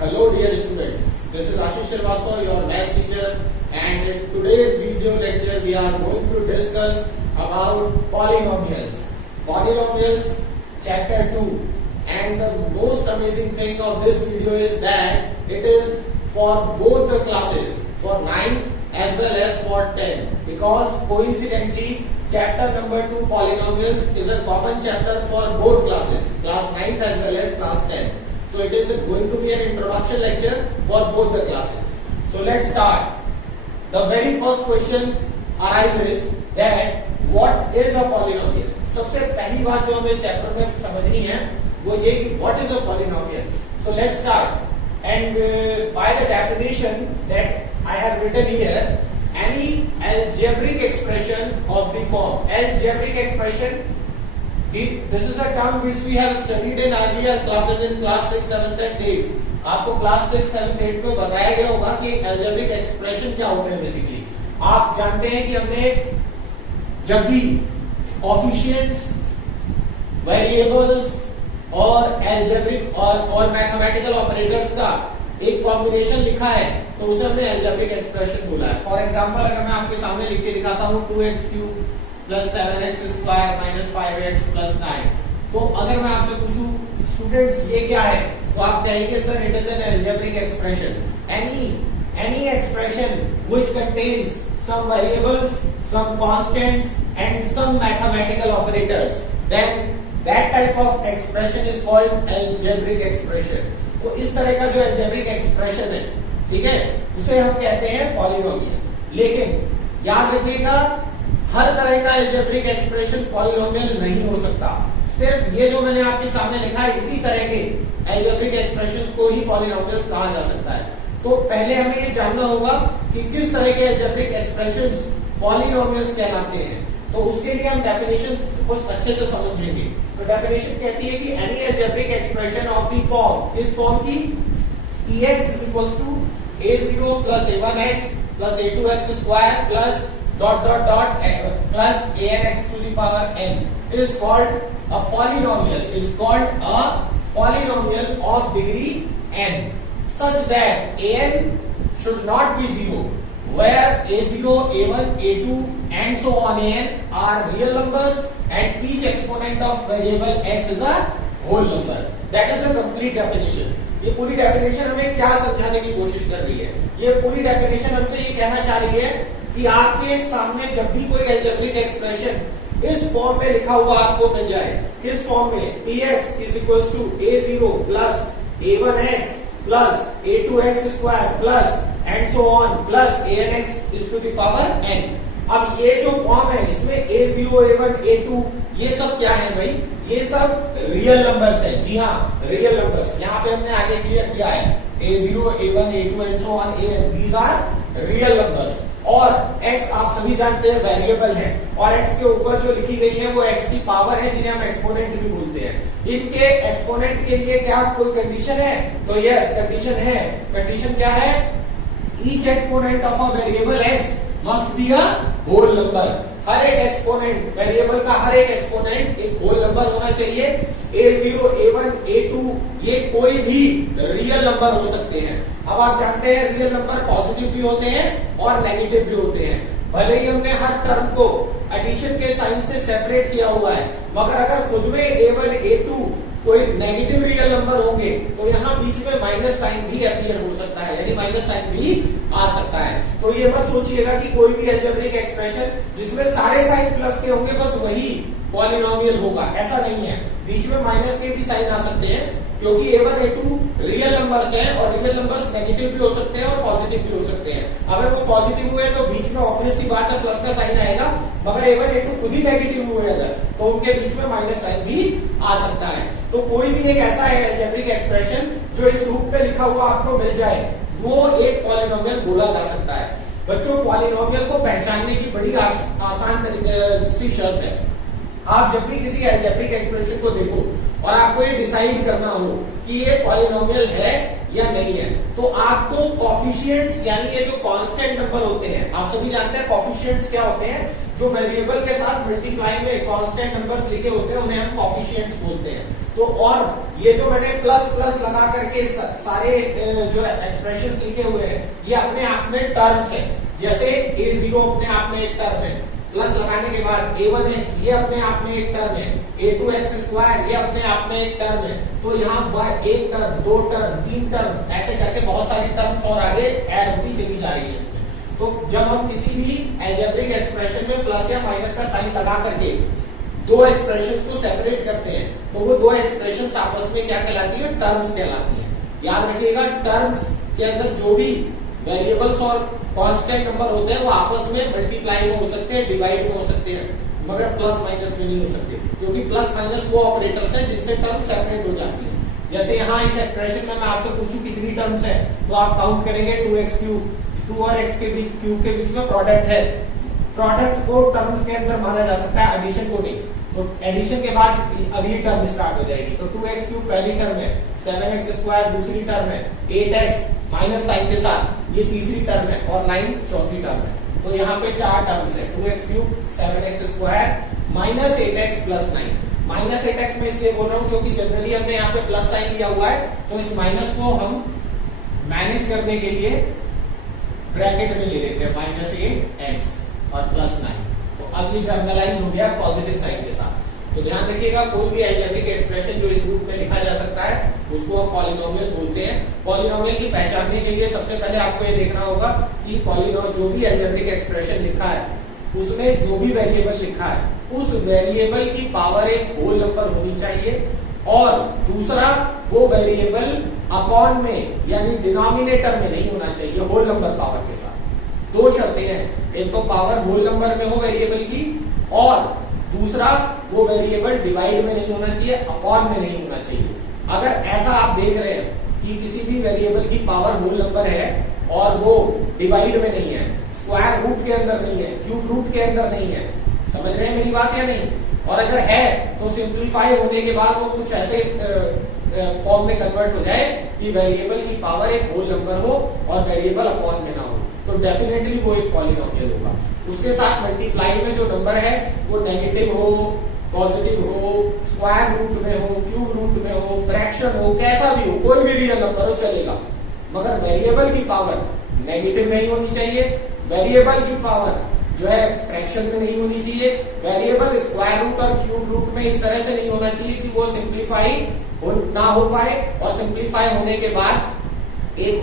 Hello dear students, this is Ashish Srivastava, your maths teacher, and in today's video lecture we are going to discuss about polynomials. Polynomials chapter 2, and the most amazing thing of this video is that it is for both the classes, for 9th as well as for 10th, because coincidentally chapter number 2 polynomials is a common chapter for both classes, class 9th as well as class 10th. So it is going to be an introduction lecture for both the classes. So let's start. The very first question arises that what is a polynomial? सबसे पहली बात जो हमें इस chapter में समझनी है वो ये कि what is a polynomial. So let's start. And by the definition that I have written here, any algebraic expression of the form. Algebraic expression. This is a term which we have studied in earlier classes in class 6, 7th and 8. आपको class 6, 7th, 8 में बताया गया होगा कि algebraic expression क्या होता है basically. आप जानते हैं कि हमने जब भी coefficients, variables और algebraic और mathematical operators का एक कॉम्बिनेशन लिखा है तो उसे हमने algebraic expression बोला है. फॉर एग्जाम्पल अगर मैं आपके सामने लिख के दिखाता हूँ 2x³ plus 7x square minus 5x plus 9, तो अगर मैं आपसे पूछूं स्टूडेंट्स ये क्या है तो आप कहेंगे sir it is an algebraic expression. Any expression which contains some variables, some constants and some mathematical operators, then that type of expression is called algebraic expression. तो इस तरह का जो अलजेब्रिक एक्सप्रेशन है, ठीक है, उसे हम कहते हैं पॉलिनोमियल. लेकिन याद रखिएगा हर तरह का अलजेब्रिक एक्सप्रेशन पॉलिनोमियल नहीं हो सकता. सिर्फ ये जो मैंने आपके सामने लिखा है इसी तरह के अलजेब्रिक एक्सप्रेशंस को ही पॉलिनोमियल्स कहा जा सकता है. तो पहले हमें ये जानना होगा कि किस तरह के अलजेब्रिक एक्सप्रेशंस पॉलिनोमियल्स कहलाते हैं. तो उसके लिए हम डेफिनेशन कुछ अच्छे से समझेंगे. तो डेफिनेशन कहती है कि any algebraic expression of the form, इस फॉर्म की Ex is equals to a0 plus a1x plus a2x square plus dot dot dot plus anx to the power n is called a polynomial. Is called a polynomial of degree n such that an should not be 0, where a0, a1, a2 and so on an are real numbers and each exponent of variable x is a whole number. That is the complete definition. ये पूरी definition हमें क्या समझाने की कोशिश कर रही है? ये पूरी डेफिनेशन हमसे ये कहना चाह रही है कि आपके सामने जब भी कोई अलजेब्रिक एक्सप्रेशन इस फॉर्म में लिखा हुआ आपको मिल जाए, किस फॉर्म में? Px is equals to a0 plus a1x plus a2x square plus and so on plus anx is to the power n. अब ये जो फॉर्म है इसमें a0, a1, a2 ये सब क्या है भाई? ये सब रियल नंबर्स है. जी हाँ, रियल नंबर्स. यहाँ पे हमने आगे क्लियर किया है a0, a1, a2 and so on, these are real numbers. और x आप सभी जानते हैं वेरिएबल है, और x के ऊपर जो लिखी गई है वो x की पावर है जिन्हें हम एक्सपोनेंट भी बोलते हैं. इनके एक्सपोनेंट के लिए क्या कोई कंडीशन है? तो यस, कंडीशन है. कंडीशन क्या है? Each exponent of a variable x must be a whole number. हर एक एक्सपोनेंट, वेरिएबल का हर एक एक्सपोनेंट एक होल नंबर होना चाहिए. a0, a1, a2 ये कोई भी रियल नंबर हो सकते हैं. अब आप जानते हैं रियल नंबर पॉजिटिव भी होते हैं और नेगेटिव भी होते हैं. भले ही हमने हर टर्म को एडिशन के साइन से सेपरेट किया हुआ है, मगर अगर खुद में a1, a2 कोई नेगेटिव रियल नंबर होंगे तो यहाँ बीच में माइनस साइन भी अपीयर हो सकता है, यानी माइनस साइन भी आ सकता है. तो ये मत सोचिएगा कि कोई भी अलजेब्रिक एक्सप्रेशन जिसमें सारे साइन प्लस के होंगे बस वही पॉलिनोमियल होगा, ऐसा नहीं है. बीच में माइनस के भी साइन आ सकते हैं क्योंकि a1, a2 रियल नंबर्स हैं और रियल नंबर्स नेगेटिव भी हो सकते हैं और पॉजिटिव भी हो सकते हैं. अगर वो पॉजिटिव हुए तो बीच में ऑब्वियस सी बात है प्लस का साइन आएगा, मगर a1, a2 खुद ही नेगेटिव हुए अगर तो उनके बीच में माइनस साइन भी आ सकता है. तो कोई भी एक ऐसा है अलजेब्रिक एक्सप्रेशन जो इस रूप में लिखा हुआ आपको मिल जाए वो एक पॉलिनोमियल बोला जा सकता है. बच्चों पॉलिनोमियल को पहचानने की बड़ी आसान सी शर्त है. आप जब भी किसी अलजेब्रिक एक्सप्रेशन को देखो और आपको ये डिसाइड करना हो कि ये पॉलिनोमियल है या नहीं है, तो आपको कॉफिशिएंट्स यानी ये जो कांस्टेंट नंबर होते हैं, आप सभी जानते हैं कॉफिशिएंट्स क्या होते हैं, जो वेरिएबल के साथ मल्टीप्लाई में कांस्टेंट नंबर्स लिखे होते हैं उन्हें हम कॉफिशिएंट्स बोलते हैं। तो और ये जो मैंने प्लस प्लस लगा करके सारे जो एक्सप्रेशंस लिखे हुए हैं ये अपने आप में टर्म्स हैं। जैसे a0 अपने आप में एक टर्म है, प्लस लगाने के बाद a1x ये अपने आप में एक टर्म है, a2x² ये अपने आप में एक टर्म है। तो यहाँ एक टर्म, दो टर्म, तीन टर्म, ऐसे करके बहुत सारी टर्म्स और आगे ऐड होती चली जा रही है इसमें। तो जब हम किसी भी अलजेब्रिक एक्सप्रेशन में प्लस या माइनस का साइन लगा करके दो एक्सप्रेशंस को सेपरेट करते हैं तो वो दो एक्सप्रेशंस आपस में क्या कहलाती है, टर्म्स कहलाती है। याद रखिएगा टर्म्स के अंदर जो भी वेरिएबल्स और कांस्टेंट नंबर होते हैं वो आपस में मल्टीप्लाई में हो सकते हैं, डिवाइड में हो सकते हैं, मगर प्लस माइनस में नहीं हो सकते, क्योंकि प्लस माइनस वो ऑपरेटर्स हैं जिनसे टर्म सेपरेट हो जाती है। जैसे यहाँ इस एक्सप्रेशन में मैं आपसे पूछूं कितनी टर्म्स है, तो आप काउंट करेंगे 2x³ 2 और x के बीच क्यूब के बीच में प्रोडक्ट है, प्रोडक्ट को टर्म्स के अंदर माना जा सकता है, एडिशन को नहीं। तो एडिशन के बाद अगली टर्म स्टार्ट हो जाएगी। तो 2x³ पहली टर्म है, 7x² दूसरी टर्म है, 8x माइनस साइन के साथ ये तीसरी टर्म है और 9 चौथी टर्म है। तो यहाँ पे चार टर्म्स है, 2x³ 7x² minus 8x plus 9। Minus 8x में इसलिए बोल रहा हूँ क्योंकि जनरली हमने यहाँ पे प्लस साइन लिया हुआ है, तो इस माइनस को हम मैनेज करने के लिए ब्रैकेट में ले लेते हैं, -8x और प्लस 9। तो अब ये जर्नलाइज हो गया पॉजिटिव साइन के साथ। तो ध्यान रखिएगा कोई भी अलजेब्रिक एक्सप्रेशन जो इस रूप में लिखा जा सकता है उसको हम पॉलिनोमियल बोलते हैं। पॉलिनोमियल की पहचानने के लिए सबसे पहले आपको ये देखना होगा कि पॉलिनोमियल जो भी अलजेब्रिक एक्सप्रेशन लिखा है उसमें जो भी वेरिएबल लिखा है उस वेरिएबल की पावर एक होल नंबर होनी चाहिए, और दूसरा वो वेरिएबल अपॉन में यानी डिनोमिनेटर में नहीं होना चाहिए, होल नंबर पावर के साथ। दो शर्तें हैं, एक तो पावर होल नंबर में हो वेरिएबल की, और दूसरा वो वेरिएबल डिवाइड में नहीं होना चाहिए, अपॉन में नहीं होना चाहिए। अगर ऐसा आप देख रहे हैं कि किसी भी वेरिएबल की पावर होल नंबर है और वो डिवाइड में नहीं है, स्क्वायर रूट के अंदर नहीं है, क्यूब रूट के अंदर नहीं है, समझ रहे हैं मेरी बात या नहीं? और अगर है तो सिंप्लीफाई होने के बाद वो कुछ ऐसे फॉर्म में कन्वर्ट हो जाए कि वेरिएबल की पावर एक होल नंबर हो और वेरिएबल अपॉन में ना हो, तो डेफिनेटली वो एक पॉलिनोमियल होगा। उसके साथ मल्टीप्लाई में जो नंबर है वो नेगेटिव हो, पॉजिटिव हो, स्क्वायर रूट में हो, क्यूब रूट में हो, फ्रैक्शन हो, कैसा भी हो, कोई भी रियल नंबर हो चलेगा, मगर वेरिएबल की पावर नेगेटिव नहीं होनी चाहिए, वेरिएबल की पावर जो है फ्रैक्शन में नहीं होनी चाहिए, वेरिएबल स्क्वायर रूट और क्यूब रूट में इस तरह से नहीं होना चाहिए कि वो सिंप्लीफाई ना हो पाए, और सिंप्लीफाई होने के बाद एक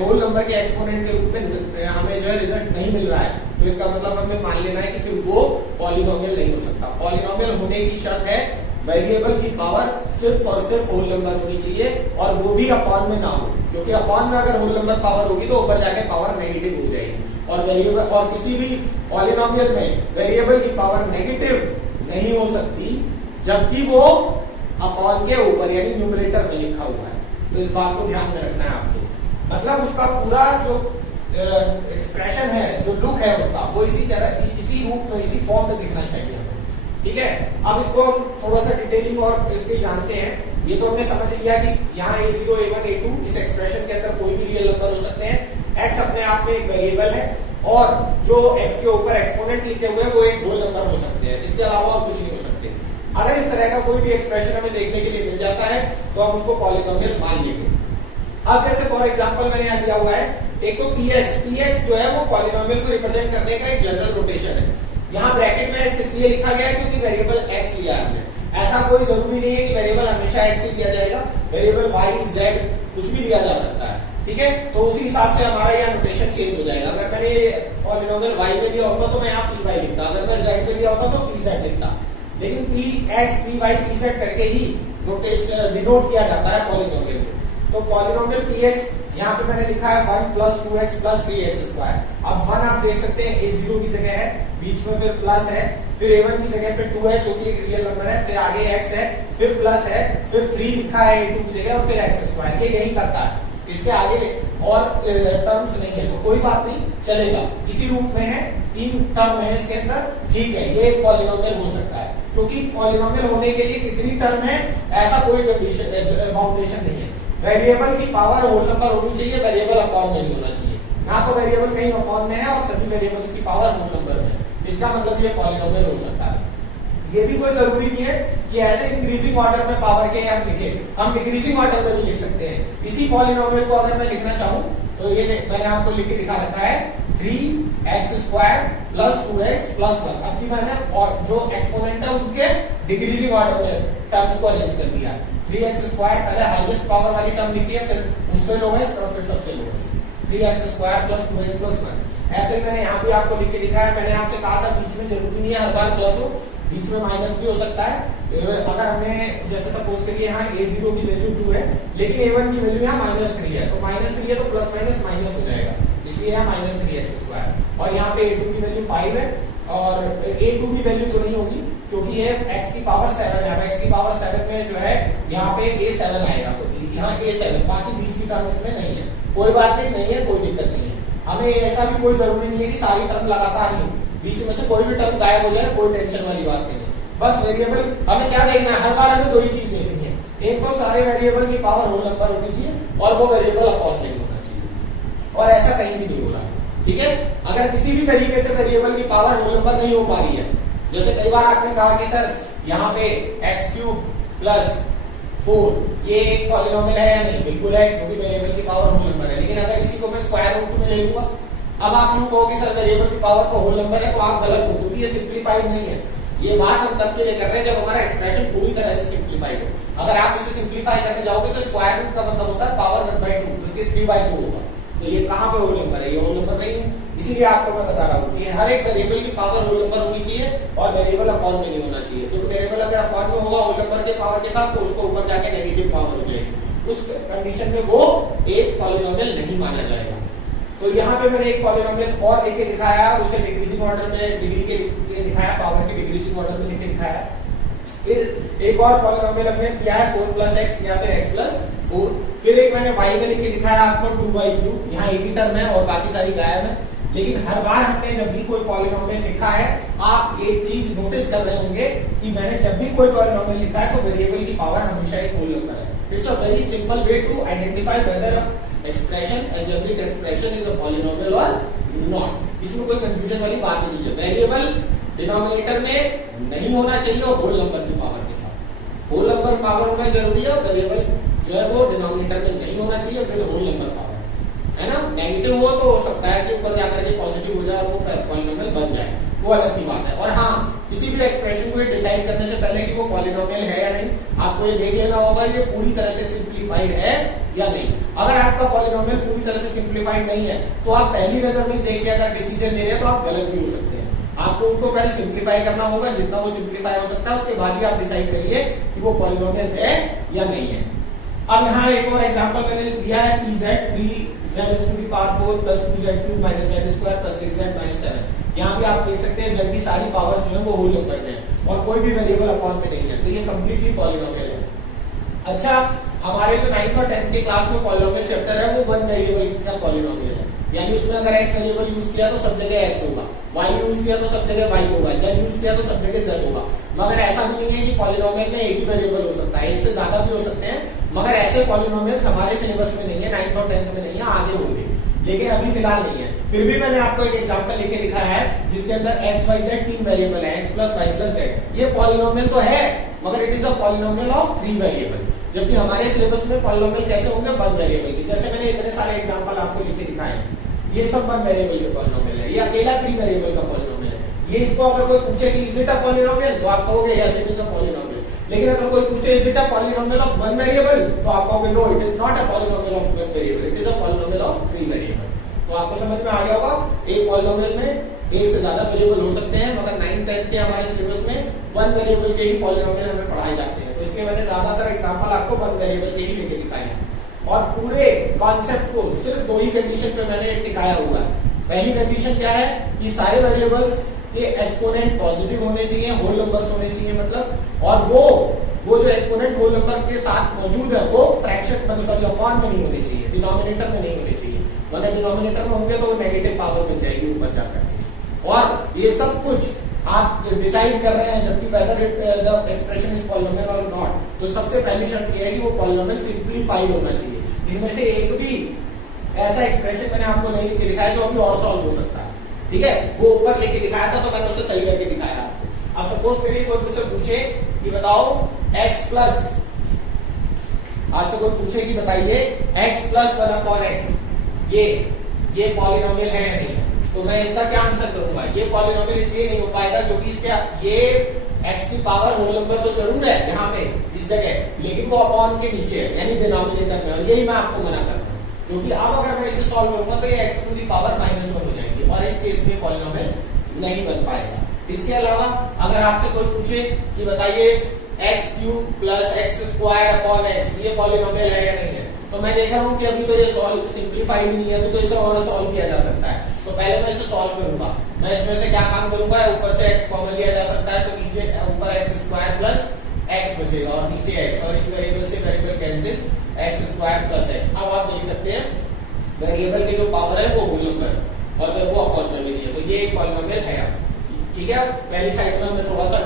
होल नंबर के एक्सपोनेंट के रूप में हमें जो है रिजल्ट नहीं मिल रहा है, तो इसका मतलब हमें मान लेना है कि फिर वो पॉलिनोमियल नहीं हो सकता। पॉलिनोमियल होने की शर्त है वेरिएबल की पावर सिर्फ और सिर्फ होल नंबर होनी चाहिए, और वो भी अपॉन में ना हो, क्योंकि अपॉन में अगर होल नंबर पावर होगी तो ऊपर जाके पावर नेगेटिव हो जाएगी। और वेरिएबल और किसी भी पॉलिनोमियल में वेरिएबल की पावर नेगेटिव नहीं हो सकती जबकि वो अपॉन के ऊपर यानी न्यूमरेटर में लिखा हुआ है। तो इस बात को ध्यान में रखना है आपको, मतलब उसका पूरा जो एक्सप्रेशन है, जो लुक है उसका, वो इसी तरह इसी रूप में इसी फॉर्म में दिखना चाहिए। ठीक है, अब इसको हम थोड़ा सा डिटेलिंग और इसके जानते हैं। ये तो हमने समझ लिया कि यहाँ a0 a1 a2 इस एक्सप्रेशन के अंदर कोई भी रियल नंबर हो सकते हैं, x अपने आप में एक वेरिएबल है, और जो x के ऊपर एक्सपोनेंट लिखे हुए हैं वो एक होल नंबर हो सकते हैं, इसके अलावा और कुछ नहीं हो सकते। अगर इस तरह का कोई भी एक्सप्रेशन हमें देखने के लिए मिल जाता है तो हम उसको पॉलिनोमियल मान लेंगे। अब जैसे फॉर एग्जांपल मैंने यहाँ दिया हुआ है, एक तो px जो है वो पॉलिनोमियल को रिप्रेजेंट करने का एक जनरल रोटेशन है। यहाँ ब्रैकेट में x इसलिए लिखा गया है क्योंकि वेरिएबल x लिया है हमने। ऐसा कोई जरूरी नहीं है कि वेरिएबल हमेशा x ही दिया जाएगा, वेरिएबल y z कुछ भी दिया जा सकता है। ठीक है, तो उसी हिसाब से हमारा यहाँ नोटेशन चेंज हो जाएगा। अगर मैंने पॉलिनोमियल y में लिया होता तो मैं यहाँ py लिखता, अगर मैं z में लिया होता तो pz लिखता, लेकिन px py pz करके ही नोटेशन डिनोट किया जाता है पॉलिनोमियल को। तो पॉलिनोमियल px यहाँ पे मैंने लिखा है 1 + 2x + 3x²। अब 1 आप देख सकते हैं a0 की जगह है, बीच में फिर प्लस है, फिर a1 की जगह पे 2 है जो कि एक रियल नंबर है, फिर आगे x है, फिर प्लस है, फिर 3 लिखा है a2 की जगह, और फिर x²। ये यही करता है, इसके आगे और टर्म्स नहीं है, तो कोई बात नहीं, चलेगा। इसी रूप में है, 3 टर्म है इसके अंदर, ठीक है, ये एक पॉलिनोमियल हो सकता है। क्योंकि पॉलिनोमियल होने के लिए कितनी टर्म है ऐसा कोई कंडीशन बाउंडेशन नहीं है। वेरिएबल की पावर होल नंबर होनी चाहिए, वेरिएबल अपॉन में नहीं होना चाहिए। ना तो वेरिएबल कहीं अपॉन में है और सभी वेरिएबल्स की पावर होल नंबर में, इसका मतलब ये पॉलिनोमियल हो सकता है। ये भी कोई जरूरी नहीं है कि ऐसे इंक्रीजिंग ऑर्डर में पावर के हम लिखे, हम डिक्रीजिंग ऑर्डर में भी लिख सकते हैं। इसी पॉलिनोमियल को अगर मैं लिखना चाहूं तो ये मैंने आपको लिख के दिखा रखा है 3x² + 2x + 1। अब मैंने और जो एक्सपोनेंट है उनके डिक्रीजिंग ऑर्डर में टर्म्स को अरेंज कर दिया। 3x² पहले हाईएस्ट पावर वाली टर्म लिखी है, फिर उससे लोएस्ट और फिर सबसे लोएस्ट 3x² + 2x + 1। ऐसे मैंने यहाँ भी आपको लिख के दिखा है। मैंने आपसे कहा था बीच में जरूरी नहीं है हर बार प्लस हो, बीच में माइनस भी हो सकता है। अगर हमें जैसे सपोज करिए यहाँ a0 की वैल्यू 2 है लेकिन a1 की वैल्यू यहाँ -3 है, तो -3 है तो प्लस माइनस माइनस हो जाएगा, इसलिए यहाँ -3x²। और यहाँ पे a2 की वैल्यू 5 है और a2 की वैल्यू तो नहीं होगी क्योंकि ये x की पावर 7 है। x की पावर 7 में जो है यहाँ पे a7 आएगा, तो यहाँ a7, बाकी बीच की टर्म इसमें नहीं है। कोई बात नहीं है, कोई दिक्कत नहीं है। हमें ऐसा भी कोई जरूरी नहीं है कि सारी टर्म लगातार ही, बीच में से कोई भी टर्म गायब हो जाए, कोई टेंशन वाली बात नहीं है। बस वेरिएबल हमें क्या देखना है, हर बार हमें दो ही चीज देखनी है, एक तो सारे वेरिएबल की पावर होल नंबर होनी चाहिए और वो वेरिएबल अपॉन में होना चाहिए, और ऐसा कहीं भी नहीं हो रहा है। ठीक है, अगर किसी भी तरीके से वेरिएबल की पावर होल नंबर नहीं हो पा रही है, जैसे कई बार आपने कहा कि सर यहाँ पे x³ + 4 ये एक पॉलिनोमियल है या नहीं, बिल्कुल है क्योंकि वेरिएबल की पावर होल नंबर है। लेकिन अगर इसी को मैं स्क्वायर रूट में ले लूंगा, अब आप यूं कहोगे सर वेरिएबल की पावर तो होल नंबर है, तो आप गलत हो क्योंकि ये सिंप्लीफाइड नहीं है। ये बात हम तब के लिए कर रहे हैं जब हमारा एक्सप्रेशन पूरी तरह से सिंप्लीफाइड हो। अगर आप इसे सिंप्लीफाई करने जाओगे तो स्क्वायर रूट का मतलब होता है पावर 1/2 जो कि 3/2 होगा। तो ये कहां पे होल नंबर है, ये होल नंबर नहीं है। इसीलिए आपको मैं बता रहा हूँ कि हर एक वेरिएबल की पावर होल नंबर होनी चाहिए और वेरिएबल अपॉन में नहीं होना चाहिए। क्योंकि वेरिएबल अगर अपॉन में होगा होल नंबर के पावर के साथ तो उसको ऊपर जाके नेगेटिव पावर हो जाएगी, उस कंडीशन में वो एक पॉलिनोमियल नहीं माना जाएगा। तो यहाँ पे मैंने एक पॉलिनोमियल और लिख के दिखाया, उसे डिक्रीजिंग ऑर्डर में डिग्री के दिखाया, पावर के डिक्रीजिंग ऑर्डर में लिख के दिखाया। फिर एक और पॉलिनोमियल हमने दिया है 4 + x या फिर x + 4। फिर एक मैंने y में लिख के दिखाया आपको 2/3, यहाँ एक ही टर्म है और बाकी सारी गायब है। लेकिन हर बार हमने जब भी कोई पॉलिनोमियल लिखा है, आप एक चीज नोटिस कर रहे होंगे कि मैंने जब भी कोई पॉलिनोमियल लिखा है तो वेरिएबल की पावर हमेशा एक होल नंबर है। It's a very simple way to identify whether expression, algebraic expression is a polynomial or not। इसमें कोई कंफ्यूजन वाली बात नहीं है। वेरिएबल डिनोमिनेटर में नहीं होना चाहिए और होल नंबर की पावर के साथ, होल नंबर पावर होना जरूरी है और वेरिएबल जो है वो डिनोमिनेटर में नहीं होना चाहिए फिर होल नंबर पावर, है ना। नेगेटिव हो तो हो सकता है कि ऊपर जाकर के पॉजिटिव हो जाए और वो पॉलिनोमियल बन जाए, वो अलग की बात है। और हाँ, किसी भी एक्सप्रेशन को डिसाइड करने से पहले कि वो पॉलिनोमियल है या नहीं, आपको ये देख लेना होगा ये पूरी तरह से सिंप्लीफाइड है या नहीं। अगर आपका पॉलिनोमियल पूरी तरह से सिंप्लीफाइड नहीं है तो आप पहली नजर में देख के अगर डिसीजन ले रहे हैं तो आप गलत भी हो सकते हैं। आपको उनको पहले सिंप्लीफाई करना होगा, जितना वो सिंप्लीफाई हो सकता है उसके बाद ही आप डिसाइड करिए कि वो पॉलिनोमियल है या नहीं है। अब यहाँ एक और एग्जांपल मैंने दिया है pz 3z⁴ + 2z³ - z² + 6z - 7। यहाँ भी आप देख सकते हैं z की सारी पावर जो है वो होल नंबर में है और कोई भी वेरिएबल अपॉन में नहीं है, तो ये कंप्लीटली पॉलिनोमियल है। अच्छा, हमारे जो 9th और 10th के क्लास में पॉलिनोमियल चैप्टर है वो 1 वेरिएबल का पॉलिनोमियल है, यानी उसमें अगर x वेरिएबल यूज किया तो सब जगह x होगा, y यूज किया तो सब जगह y होगा, z यूज किया तो सब जगह z होगा। मगर ऐसा भी नहीं है कि पॉलिनोमियल में एक ही वेरिएबल हो सकता है, एक से ज्यादा भी हो सकते हैं, मगर ऐसे पॉलिनोमियल्स हमारे सिलेबस में नहीं है, 9th और 10th में नहीं है, आगे होंगे, लेकिन अभी फिलहाल नहीं है। फिर भी मैंने आपको एक एग्जांपल लेके दिखाया है जिसके अंदर x, y, z 3 वेरिएबल है, x + y + z। ये पॉलिनोमियल तो है मगर it is a polynomial of 3 variable, जबकि हमारे सिलेबस में पॉलिनोमियल कैसे होंगे 1 वेरिएबल की। जैसे मैंने इतने सारे एग्जांपल आपको लिखे दिखाए, ये सब 1 वेरिएबल के पॉलिनोमियल है, ये अकेला 3 वेरिएबल का पॉलिनोमियल है। ये इसको अगर कोई पूछे कि इज इट अ पॉलिनोमियल तो आप कहोगे yes it is a polynomial. लेकिन अगर कोई पूछे is it a polynomial of 1 variable तो आप कहोगे no it is not a polynomial of 1 variable, it is a polynomial of 3 variable. तो आपको समझ में आ गया होगा, एक पॉलिनोमियल में एक से ज्यादा वेरिएबल हो सकते हैं, मगर 9th 10th के हमारे सिलेबस में 1 वेरिएबल के ही पॉलिनोमियल हमें पढ़ाए जाते हैं। तो इसलिए मैंने ज्यादातर एग्जांपल आपको 1 वेरिएबल के ही लेके दिखाए हैं और पूरे कॉन्सेप्ट को सिर्फ 2 ही कंडीशन पे मैंने टिकाया हुआ है। पहली कंडीशन क्या है कि सारे वेरिएबल्स के एक्सपोनेंट पॉजिटिव होने चाहिए, होल नंबर्स होने चाहिए मतलब, और वो जो एक्सपोनेंट होल नंबर के साथ मौजूद है वो फ्रैक्शन मतलब अपॉन में नहीं होने चाहिए, डिनोमिनेटर में नहीं होने चाहिए, वरना डिनोमिनेटर में होंगे तो वो नेगेटिव पावर बन जाएगी ऊपर जाकर के। और ये सब कुछ आप डिसाइड कर रहे हैं जबकि whether the expression is polynomial और नॉट, तो सबसे पहली शर्त यह है कि वो पॉलिनोमियल सिंप्लीफाइड होना चाहिए। इनमें से एक भी ऐसा एक्सप्रेशन मैंने आपको नहीं लिख के दिखाया जो अभी और सॉल्व हो सकता है, ठीक है, वो ऊपर लिख के दिखाया था तो मैंने उससे सही करके दिखाया आपको। अब सपोज करिए कोई मुझसे पूछे कि बताओ x प्लस, आपसे कोई पूछे कि बताइए x प्लस 1/x ये पॉलिनोमियल है या नहीं, तो मैं इसका क्या आंसर करूंगा? ये पॉलिनोमियल इसलिए नहीं हो पाएगा क्योंकि इसके ये x की पावर होल नंबर तो जरूर है यहाँ पे इस जगह, लेकिन वो अपॉन के नीचे है यानी डिनोमिनेटर में, और यही मैं आपको मना कर रहा हूँ क्योंकि अब अगर मैं इसे सॉल्व करूंगा तो ये x टू दी पावर -1 हो जाएगी और इस केस में पॉलिनोमियल नहीं बन पाएगा। इसके अलावा अगर आपसे कोई पूछे कि बताइए x³ प्लस x²/x ये पॉलिनोमियल है या नहीं है, तो मैं देख रहा हूँ कि अभी तो ये सॉल्व सिंप्लीफाइड नहीं है, अभी तो इसे और सॉल्व किया जा सकता है, तो पहले मैं इसे सॉल्व करूंगा। मैं इसमें से क्या काम करूंगा, ऊपर से x कॉमन लिया जा सकता है तो नीचे ऊपर x² प्लस x बचेगा और नीचे x, और इस वेरिएबल से variable cancel x² plus x। अब आप देख सकते हैं वेरिएबल की जो पावर है वो होल नंबर और वो अपॉन में भी है, तो ये एक पॉलिनोमियल है। ठीक है, पहली साइड में हमें थोड़ा सा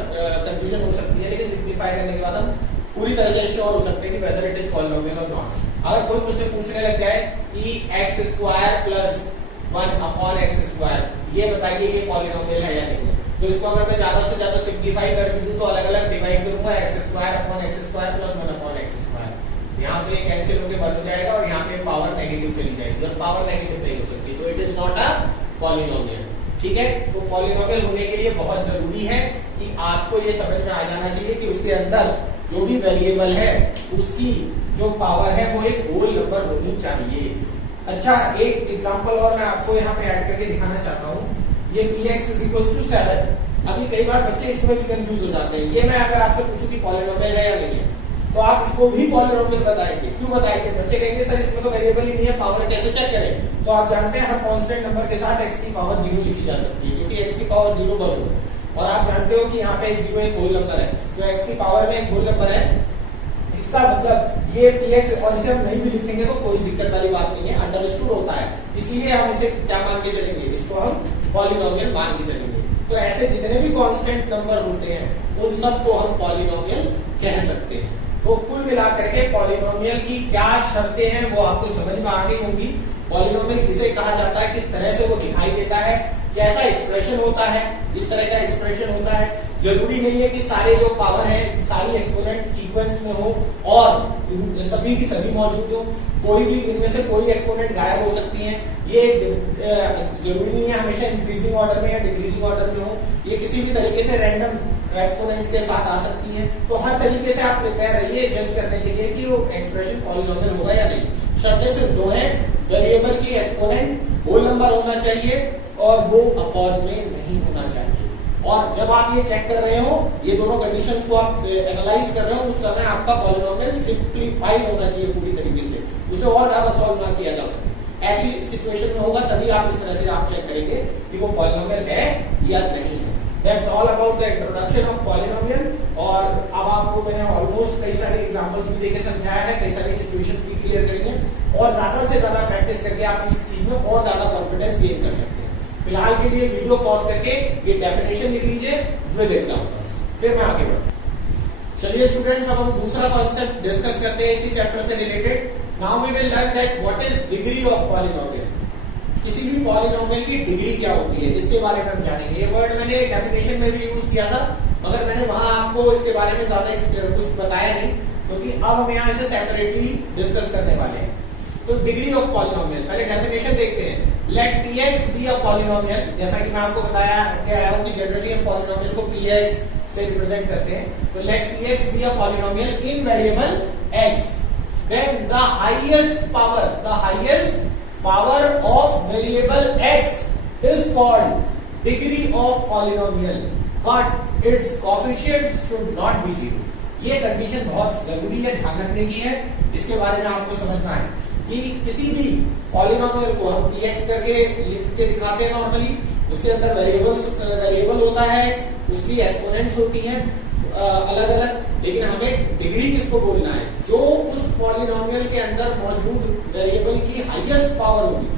कंफ्यूजन हो सकती है, लेकिन सिंप्लीफाई करने के बाद हम पूरी तरह से श्योर हो सकते हैं कि वेदर इट इज पॉलिनोमियल और नॉट। अगर कोई मुझसे पूछने लग जाए कि x² प्लस 1/x², ये बताइए ये पॉलिनोमियल है या नहीं है, तो इसको अगर मैं ज्यादा से ज्यादा सिंप्लीफाई कर भी दूं तो अलग अलग डिवाइड करूंगा x² प्लस 1/x²। यहाँ पे कैंसिल होकर बंद हो जाएगा और यहाँ पे पावर नेगेटिव चली जाएगी और पावर नेगेटिव नहीं हो सकती, तो it is not a polynomial. ठीक है, तो पॉलिनोमियल होने के लिए बहुत जरूरी है कि आपको ये समझ में आ जाना चाहिए कि उसके अंदर जो भी वेरिएबल है उसकी जो पावर है वो एक होल नंबर होनी चाहिए। अच्छा, एक एग्जांपल और मैं आपको यहाँ पे ऐड करके दिखाना चाहता हूँ। ये px = 7। अभी कई बार बच्चे इसमें भी कंफ्यूज हो जाते हैं। ये मैं अगर आपसे पूछूं कि पॉलिनोमियल है या नहीं है, तो आप इसको भी पॉलिनोमियल बताएंगे। क्यों बताएंगे? बच्चे कहेंगे सर इसमें तो वेरिएबल ही नहीं है, पावर कैसे चेक करें? तो आप जानते हैं हर कांस्टेंट नंबर के साथ x की पावर 0 लिखी जा सकती है क्योंकि x की पावर 0 वर्ग है, और आप जानते हो कि यहाँ पे 0 एक होल नंबर है, तो x की पावर में एक होल नंबर है, इसका मतलब ये px, और इसे हम नहीं भी लिखेंगे तो कोई दिक्कत वाली बात नहीं है, अंडरस्टूड होता है, इसलिए हम इसे क्या मान के चलेंगे, इसको हम पॉलिनोमियल मान के चलेंगे। तो ऐसे जितने भी कांस्टेंट नंबर होते हैं उन सबको हम पॉलिनोमियल कह सकते हैं। तो कुल मिलाकर के पॉलिनोमियल की क्या शर्तें हैं वो आपको समझ में आ गई होंगी। पॉलिनोमियल किसे कहा जाता है, किस तरह से वो दिखाई देता है, कैसा एक्सप्रेशन होता है, इस तरह का एक्सप्रेशन होता है। जरूरी नहीं है कि सारे जो पावर है सारी एक्सपोनेंट सीक्वेंस में हो और सभी की सभी मौजूद हो, कोई भी इनमें से कोई एक्सपोनेंट गायब हो सकती है। ये जरूरी नहीं है हमेशा इंक्रीजिंग ऑर्डर में या डिक्रीजिंग ऑर्डर में हो, ये किसी भी तरीके से रैंडम एक्सपोनेंट के साथ आ सकती है। तो हर तरीके से आप प्रिपेयर रहिए जज करने के लिए कि वो एक्सप्रेशन पॉलिनोमियल होगा या नहीं। शर्तें सिर्फ दो हैं, वेरिएबल की एक्सपोनेंट होल नंबर होना चाहिए और वो अपॉन में नहीं होना चाहिए। और जब आप ये चेक कर रहे हो, ये दोनों कंडीशंस को आप एनालाइज कर रहे हो, उस समय आपका पॉलिनोमियल सिंप्लीफाइड होना चाहिए पूरी तरीके से, उसे और ज्यादा सॉल्व ना किया जा सके। ऐसी सिचुएशन में होगा तभी आप इस तरह से आप चेक करेंगे कि वो पॉलिनोमियल है या नहीं है। That's all about the introduction of polynomial। और अब आपको मैंने ऑलमोस्ट कई सारे एग्जांपल्स भी देके समझाया है, कई सारी सिचुएशंस भी क्लियर करेंगे और ज्यादा से ज्यादा प्रैक्टिस करके आप इस चीज में और ज्यादा कॉन्फिडेंस गेन कर सकते हैं। फिलहाल के लिए वीडियो पॉज करके ये डेफिनेशन लिख लीजिए विद एग्जांपल्स, फिर मैं आगे बढ़ूँ। चलिए स्टूडेंट्स, अब हम दूसरा कॉन्सेप्ट डिस्कस करते हैं इसी चैप्टर से related. Now we will learn that what is degree of polynomial. किसी भी पॉलिनोमियल की डिग्री क्या होती है इसके बारे में हम जानेंगे। ये वर्ड मैंने डेफिनेशन में भी यूज किया था, मगर मैंने वहां आपको इसके बारे में ज्यादा कुछ बताया नहीं, क्योंकि अब हम यहाँ इसे सेपरेटली डिस्कस करने वाले हैं। तो डिग्री ऑफ पॉलिनोमियल, पहले डेफिनेशन देखते हैं। Let px be a polynomial, जैसा कि मैं आपको बताया हूं कि जनरली हम पॉलिनोमियल को px से रिप्रेजेंट करते हैं। तो let px be a polynomial in variable x, then the highest power of variable x is called degree of polynomial, but its coefficient should not be 0। ये कंडीशन बहुत जरूरी है, ध्यान रखने की है, इसके बारे में आपको समझना है कि किसी भी पॉलिनोमियल को हम px करके लिख के दिखाते हैं नॉर्मली, उसके अंदर वेरिएबल होता है x, उसकी एक्सपोनेंट्स होती हैं अलग अलग, लेकिन हमें डिग्री किसको बोलना है, जो उस पॉलिनोमियल के अंदर मौजूद वेरिएबल की हाईएस्ट पावर होगी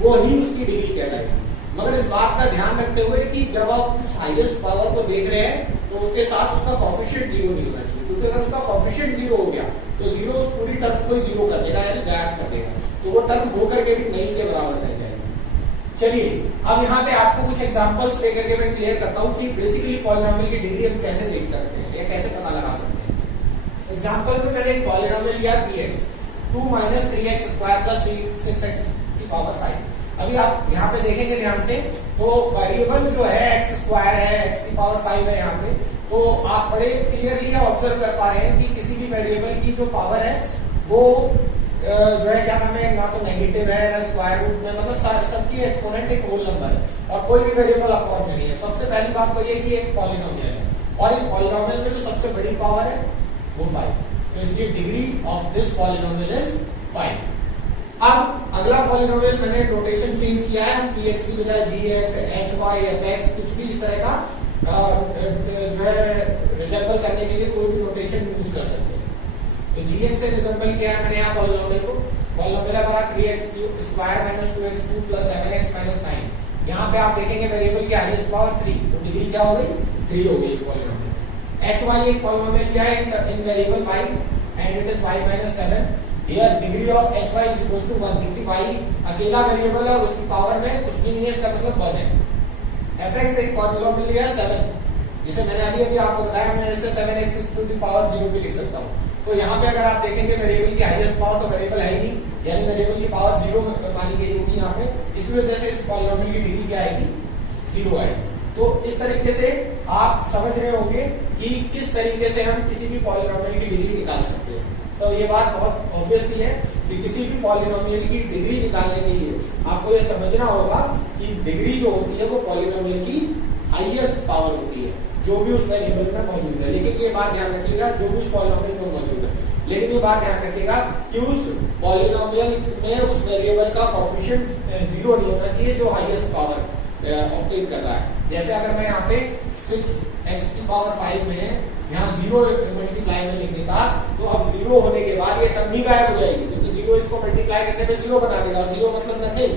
वो ही उसकी डिग्री कहलाएगी। मगर इस बात का ध्यान रखते हुए कि जब आप हाईएस्ट पावर को देख रहे हैं तो उसके साथ उसका कोएफिशिएंट जीरो नहीं होना चाहिए, क्योंकि अगर उसका कोएफिशिएंट जीरो हो गया तो जीरो उस पूरी टर्म को जीरो कर देगा, यानी गायब कर देगा, तो वो टर्म हो करके भी नहीं के बराबर रह जाएगी। चलिए अब यहाँ पे आपको कुछ एग्जांपल्स लेकर के मैं क्लियर करता हूँ कि बेसिकली पॉलिनोमियल की डिग्री हम कैसे देख सकते हैं या कैसे पता लगा सकते हैं। एग्जाम्पल में मैंने एक पॉलिनोमियल लिया px 2 - 3x square plus 6x की पावर 5। अभी आप यहाँ पे देखेंगे ध्यान से, तो वेरिएबल जो है एक्स स्क्वायर है, एक्स की पावर 5 है यहाँ पे, तो आप बड़े क्लियरली ऑब्जर्व कर पा रहे हैं कि किसी भी वेरिएबल की जो पावर है वो जो है क्या नाम है, ना तो नेगेटिव है ना स्क्वायर रूट में, मतलब सबकी एक्सपोनेंट एक होल नंबर है और कोई भी वेरिएबल अपॉन में नहीं है। सबसे पहली बात तो ये कि एक पॉलिनोमियल है और इस पॉलिनोमियल में जो सबसे बड़ी पावर है वो 5, तो इसकी degree of this polynomial is 5। अब अगला पॉलिनोमियल मैंने नोटेशन चेंज किया है, हम px की बजाय gx, hy, fx कुछ भी इस तरह का जो है रिजेंबल करने के लिए कोई भी नोटेशन यूज कर सकते हैं। तो gx से रिजेंबल किया है मैंने यहाँ पॉलिनोमियल को, पॉलिनोमियल हमारा 3x³ स्क्वायर - 2x³ + 7x - 9। यहाँ पे आप देखेंगे वेरिएबल की हाईएस्ट पावर 3, तो डिग्री क्या हो गई, 3 हो गई इस पॉलिनोमियल। hy एक पॉलिनोमियल लिया है in variable y and it is y - 7। Here degree of hy is equal to 1, क्योंकि y अकेला वेरिएबल है और उसकी पावर में कुछ भी नहीं है, इसका मतलब 1 है। fx एक पॉलिनोमियल लिया है 7, जिसे मैंने अभी आपको बताया, मैं इसे 7x to the power 0 भी लिख सकता हूँ। तो यहाँ पे अगर आप देखेंगे वेरिएबल की हाईएस्ट पावर तो वेरिएबल है ही नहीं, यानी वेरिएबल की पावर 0 मानी गई होगी यहाँ पे, इस वजह से इस पॉलिनोमियल की डिग्री क्या आएगी, 0 आएगी। तो इस तरीके से आप समझ रहे होंगे कि किस तरीके से हम किसी भी पॉलिनोमियल की डिग्री निकाल सकते हैं। तो ये बात बहुत ऑब्वियस ही है कि किसी भी पॉलिनोमियल की डिग्री निकालने के लिए आपको ये समझना होगा कि डिग्री जो होती है वो पॉलिनोमियल की हाईएस्ट पावर होती है जो भी उस वेरिएबल में मौजूद है। लेकिन ये बात ध्यान रखिएगा, जो भी उस पॉलिनोमियल में मौजूद है, लेकिन ये बात ध्यान रखिएगा कि उस पॉलिनोमियल में उस वेरिएबल का कोएफिशिएंट 0 नहीं होना चाहिए जो हाईएस्ट पावर ऑब्टेन कर रहा है। जैसे अगर मैं यहाँ पे 6x की पावर 5 में यहाँ 0 मल्टीप्लाई में लिख देता, तो अब 0 होने के बाद ये टर्म ही गायब हो जाएगी, क्योंकि 0 इसको मल्टीप्लाई करने पे 0 बना देगा और 0 मतलब नथिंग,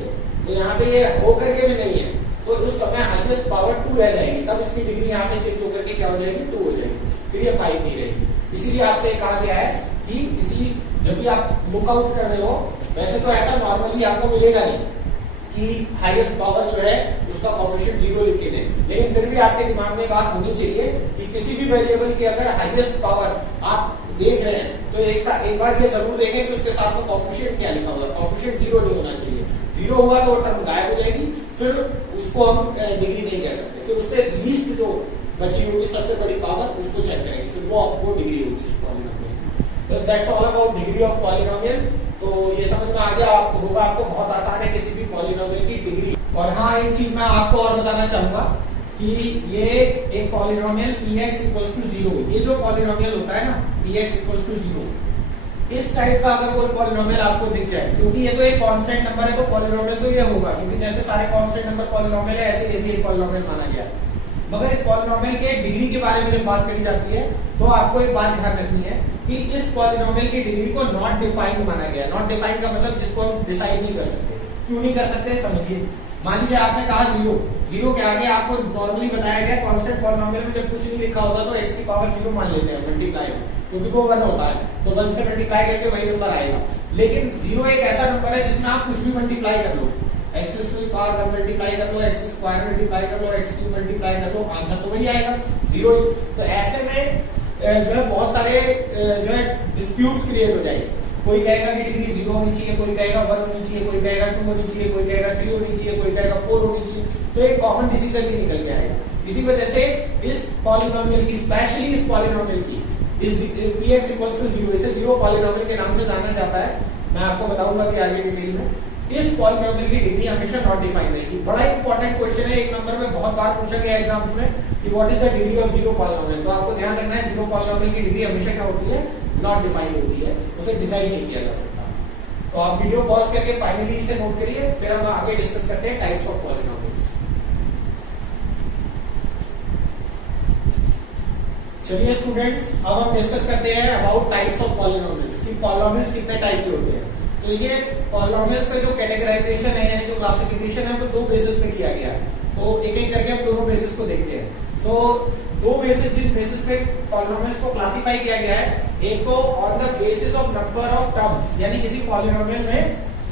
तो यहाँ पे ये होकर के भी नहीं है, तो उस समय हाईएस्ट पावर 2 रह जाएगी, तब इसकी डिग्री यहाँ पे चेंज होकर के क्या हो जाएगी, 2 हो जाएगी, फिर ये 5 नहीं रहेगी। इसीलिए आपसे कहा गया है कि किसी जब भी आप लुकआउट कर रहे हो, वैसे तो ऐसा नॉर्मली आपको मिलेगा नहीं कि हाईएस्ट पावर जो है उसका कोएफिशिएंट 0 लिख के दें, लेकिन फिर भी आपके दिमाग में बात होनी चाहिए कि किसी भी वेरिएबल की अगर हाईएस्ट पावर आप देख रहे हैं तो एक बार ये जरूर देखें कि उसके साथ में कोएफिशिएंट क्या लिखा हुआ है। कोएफिशिएंट 0 नहीं होना चाहिए, 0 हुआ तो टर्म गायब हो जाएगी, फिर उसको हम डिग्री नहीं कह सकते, फिर उससे लीस्ट जो बची होगी सबसे बड़ी पावर उसको चेक करेंगे, फिर वो डिग्री होगी उस पॉलिनोमियल। तो that's all about degree of polynomial. तो ये समझ में आ गया होगा आपको, बहुत आसान है किसी भी पॉलिनोमियल की डिग्री। और हाँ, एक चीज मैं आपको और बताना चाहूंगा कि ये एक पॉलिनोमियल px = 0, ये जो पॉलिनोमियल होता है ना px = 0, इस टाइप का अगर कोई पॉलिनोमियल आपको दिख जाए, क्योंकि ये तो एक कांस्टेंट नंबर है तो पॉलिनोमियल तो ये होगा, क्योंकि जैसे सारे कांस्टेंट नंबर पॉलिनोमियल है ऐसे ये भी एक पॉलिनोमियल माना गया है। मगर इस पॉलिनोमियल के डिग्री के बारे में जब बात करी जाती है तो आपको एक बात ध्यान रखनी है कि इस पॉलिनोमियल की डिग्री को नॉट डिफाइंड माना गया। नॉट डिफाइंड का मतलब जिसको हम डिसाइड नहीं कर सकते। क्यों नहीं कर सकते समझिए। मान लीजिए आपने कहा 0 के आगे आपको नॉर्मली बताया गया कांस्टेंट पॉलिनोमियल में जब कुछ नहीं लिखा होता तो x की पावर 0 मान लेते हैं मल्टीप्लाई में, क्योंकि वो 1 होता है तो 1 से मल्टीप्लाई करके वही नंबर आएगा। लेकिन 0 एक ऐसा नंबर है जिसमें आप कुछ भी मल्टीप्लाई कर लो, x की पावर 1 मल्टीप्लाई कर लो, x स्क्वायर मल्टीप्लाई कर लो, x³ मल्टीप्लाई कर लो, आंसर तो वही आएगा 0। तो ऐसे में जो है बहुत सारे जो है डिस्प्यूट्स क्रिएट हो जाएंगे। कोई कहेगा कि डिग्री 0 होनी चाहिए, कोई कहेगा 1 होनी चाहिए, कोई कहेगा 2 होनी चाहिए, कोई कहेगा 3 होनी चाहिए, कोई कहेगा 4 होनी चाहिए, तो एक कॉमन डिसीजन भी निकल के आएगा। इसी वजह से इस पॉलिनोमियल की, स्पेशली इस पॉलिनोमियल की px = 0, इसे 0 पॉलिनोमियल के नाम से जाना जाता है। मैं आपको बताऊंगा कि आगे डिटेल में। इस पॉलिनोमियल की डिग्री हमेशा नॉट डिफाइंड रहेगी। बड़ा इंपॉर्टेंट क्वेश्चन है, एक नंबर में बहुत बार पूछा गया एग्जाम्स में कि what is the degree of 0 polynomial. तो आपको ध्यान रखना है 0 पॉलिनोमियल की डिग्री हमेशा क्या होती है, नॉट डिफाइंड होती है, उसे डिसाइड नहीं किया जा सकता। तो आप वीडियो पॉज करके फाइनली इसे नोट करिए, फिर हम आगे डिस्कस करते हैं टाइप्स ऑफ पॉलिनोमियल्स। चलिए स्टूडेंट्स, अब हम डिस्कस करते हैं अबाउट टाइप्स ऑफ पॉलिनोमियल्स कि पॉलिनोमियल्स कितने टाइप के होते हैं। तो ये पॉलिनोमियल्स का जो कैटेगराइजेशन है यानी जो क्लासिफिकेशन है वो दो बेसिस पे किया गया है। तो एक एक करके हम दोनों बेसिस को देखते हैं। तो दो बेसिस जिन बेसिस पे पॉलिनोमियल्स को क्लासिफाई किया गया है, एक तो on the basis of number of terms, यानी किसी पॉलिनोमियल में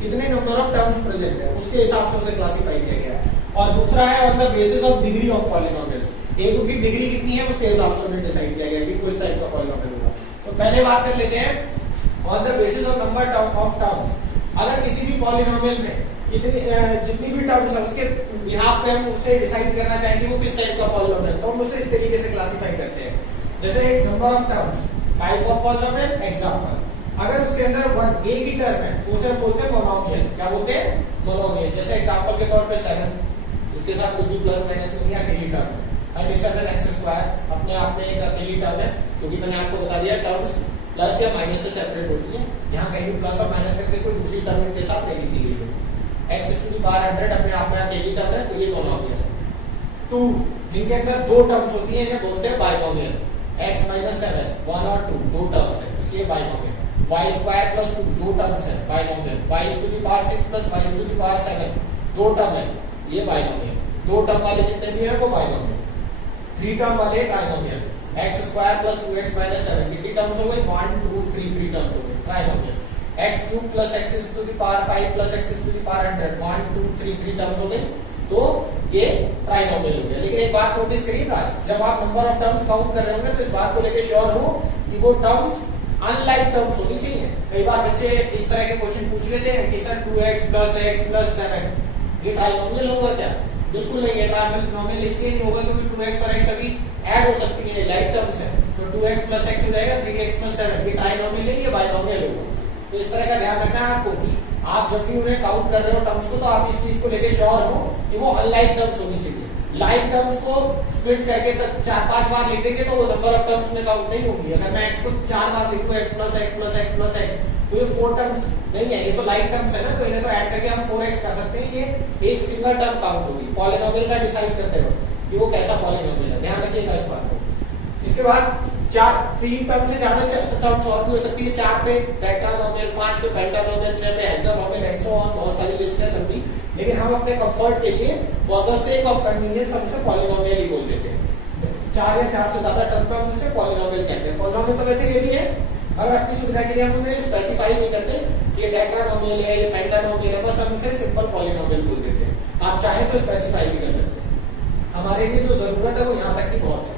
कितने नंबर ऑफ टर्म्स प्रेजेंट है उसके हिसाब से उसे क्लासिफाई किया गया है, और दूसरा है on the basis of degree of polynomials, एक की डिग्री कितनी है उसके हिसाब से हमने डिसाइड किया गया कि किस टाइप का पॉलिनोमियल होगा। तो पहले बात कर लेते हैं on the basis of number of terms. अगर किसी भी पॉलिनोमियल में जितनी भी टर्म्स है उसके बिहाफ पे हम उससे डिसाइड करना चाहेंगे वो किस टाइप का पॉलिनोमियल, तो हम उसे इस तरीके से क्लासिफाई करते हैं। जैसे number of terms, type of polynomial, example. अगर उसके अंदर वन एक ही टर्म है तो उसे हम बोलते हैं मोनोमियल। क्या बोलते हैं? मोनोमियल। जैसे एग्जांपल के तौर पे 7, इसके साथ कुछ भी प्लस माइनस नहीं है, अकेली टर्म है। 37x² अपने आप में एक अकेली टर्म है, क्योंकि मैंने आपको बता दिया टर्म्स प्लस या माइनस से सेपरेट होती है। यहाँ कहीं भी प्लस और माइनस करके कोई दूसरी टर्म के साथ नहीं लिखी गई है। x⁴ अपने आप में अकेली टर्म है, तो ये मोनोमियल है। 2 जिनके अंदर दो टर्म्स होती है इन्हें बोलते हैं बाइनोमियल। x - 7 1 और 2 दो टर्म्स है, इसलिए बाइनोमियल। y² + 2 दो टर्म्स है, बाइनोमियल। y⁶ + y⁴ 7 दो टर्म है, ये बाइनोमियल। दो टर्म वाले जितने भी है वो बाइनोमियल। 3 टर्म वाले ट्राइनोमियल। x² + 2x - 7 कितनी टर्म्स हो गई? 1 2 3 टर्म्स हो गई, trinomial. x³ + x⁵ + x⁴ 100 1 2 3 terms हो गई, तो ये ट्राइनोमियल हो गया। लेकिन एक बात नोटिस करिएगा, जब आप नंबर ऑफ टर्म्स काउंट कर रहे होंगे तो इस बात को लेकर श्योर हो कि वो टर्म्स अनलाइक टर्म्स होनी चाहिए। कई बार बच्चे इस तरह के क्वेश्चन पूछ लेते हैं कि सर 2x + x + 7 ये ट्राइनोमियल होगा क्या? बिल्कुल नहीं है। ट्राइनोमियल इसलिए नहीं होगा क्योंकि 2x और x अभी ऐड हो सकती है, लाइक टर्म्स है। तो 2x + x हो जाएगा 3x + 7, ये ट्राइनोमियल नहीं है, बाइनोमियल होगा। तो इस तरह का ध्यान रखना है आपको कि आप जब भी उन्हें काउंट कर रहे हो टर्म्स को, तो आप इस चीज को लेकर श्योर हो कि वो अनलाइक टर्म्स होनी चाहिए। लाइक टर्म्स को स्प्लिट करके 4-5 बार लिख देंगे तो वो नंबर ऑफ टर्म्स में काउंट नहीं होंगी। अगर मैं x को 4 बार लिखूं, x + x + x + x, तो ये 4 टर्म्स नहीं है, ये तो लाइक टर्म्स है ना, तो इन्हें तो ऐड करके हम 4x कर सकते हैं। ये एक सिंगल टर्म काउंट होगी पॉलिनोमियल का डिसाइड करते वक्त कि वो कैसा पॉलिनोमियल है, ध्यान रखिएगा इस बात को। इसके बाद 3 टर्म से ज्यादा टर्म्स और भी हो सकती है। 4 पे टेट्रानोमियल, 5 पे पेंटानोमियल, 6 पे हेक्सानोमियल, एंड सो ऑन, बहुत सारी लिस्ट है लंबी। लेकिन हम अपने कंफर्ट के लिए for the sake of convenience हम इसे पॉलिनोमियल ही बोल देते हैं। 4 या 4 से ज्यादा टर्म पे हम इसे पॉलिनोमियल कहते हैं। पॉलिनोमियल तो वैसे ये भी है, अगर अपनी सुविधा के लिए हम उन्हें स्पेसिफाई नहीं करते कि ये टेट्रानोमियल है, ये पेंटानोमियल है, बस हम इसे सिंपल पॉलिनोमियल बोल देते हैं। आप चाहें तो स्पेसिफाई भी कर सकते हैं। हमारे लिए जो जरूरत है वो यहाँ तक की बहुत है,